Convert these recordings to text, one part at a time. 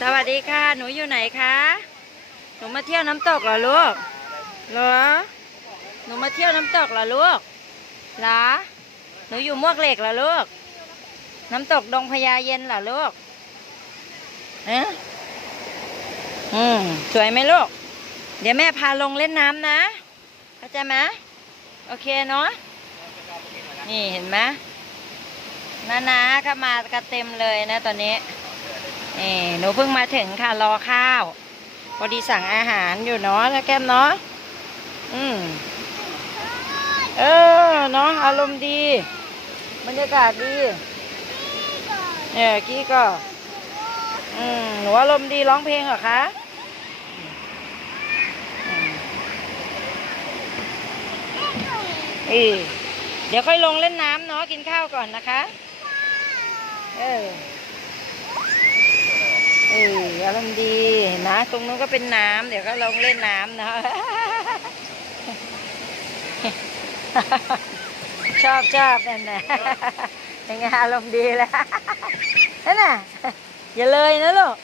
สวัสดีค่ะ หนูอยู่ไหนคะ หนูมาเที่ยวน้ำตกเหรอลูก เหรอ หนูมาเที่ยวน้ำตกเหรอลูกเหรอหนูอยู่มวกเหล็กเหรอลูก น้ำตกดงพญาเย็นเหรอลูกเอ๊ะอืมสวยไหมลูก เดี๋ยวแม่พาลงเล่นน้ำนะ เข้าใจไหมโอเคเนาะ นี่เห็นไหมนานาก็มากันเต็มเลยนะตอนนี้ นี่หนูเพิ่งมาถึงค่ะรอข้าว พอดีสั่งอาหารอยู่เนาะแล้วแก้มเนาะอืมเออเนาะอารมณ์ดี บรรยากาศดีเออกี้ก็อืมหนูอารมณ์ดีร้องเพลงเหรอคะอืมอีเดี๋ยวค่อยลงเล่นน้ำเนาะกินข้าวก่อนนะคะ เออ อารมณ์ดีนะ ตรงนู้นก็เป็นน้ำเดี๋ยวก็ลงเล่นน้ำนะชอบชอบนั่นนะยังไงอารมณ์ดีแล้วนั่นน่ะอย่าเลยนะลูก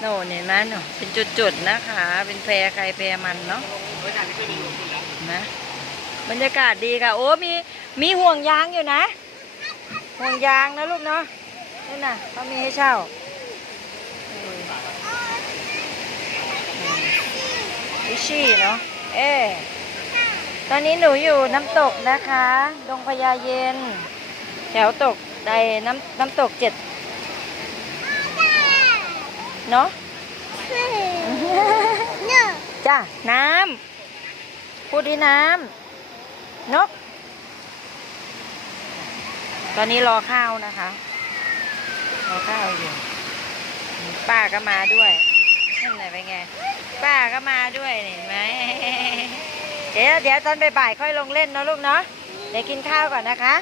โน่นเห็นไหมหนูเป็นจุดๆนะคะ เป็นแพรใครแพรมันเนาะนะบรรยากาศดีค่ะ โอ้มีมีห่วงยางอยู่นะ ห่วงยางนะลูกเนาะนั่นน่ะเขามีให้เช่า ชี่เนาะ เอ๊ะตอนนี้หนูอยู่น้ำตกนะคะ ดงพญาเย็น แถวตกใดน้ำน้ำตกเจ็ด เนาะจ้ะน้ำพูดดีน้ำนก ตอนนี้รอข้าวนะคะ รอข้าวอยู่ ป้าก็มาด้วยนั่นไหนเป็นไง ป้าก็มาด้วยเห็นไหมเดี๋ยวเดี๋ยวตอนบ่ายๆค่อยลงเล่นเนะลูกเนาะเดี๋ยวกินข้าวก่อนนะคะ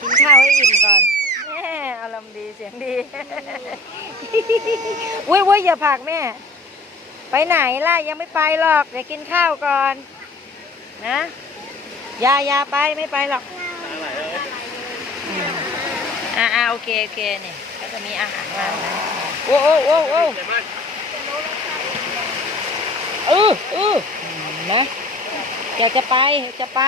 กินข้าวให้อิ่มก่อนแม่อารมณ์ดีเสียงดีอุ้ยอุ้ยอย่าผักแม่ ไปไหนล่ะยังไม่ไปหรอก เดี๋ยวกินข้าวก่อน นะยายาไปไม่ไปหรอกอ่าอ่าโอเคโอเคเนี่ยก็จะมีอาหารมาโอ้โอ้โอ้โอ้ นะแกจะไปจะไป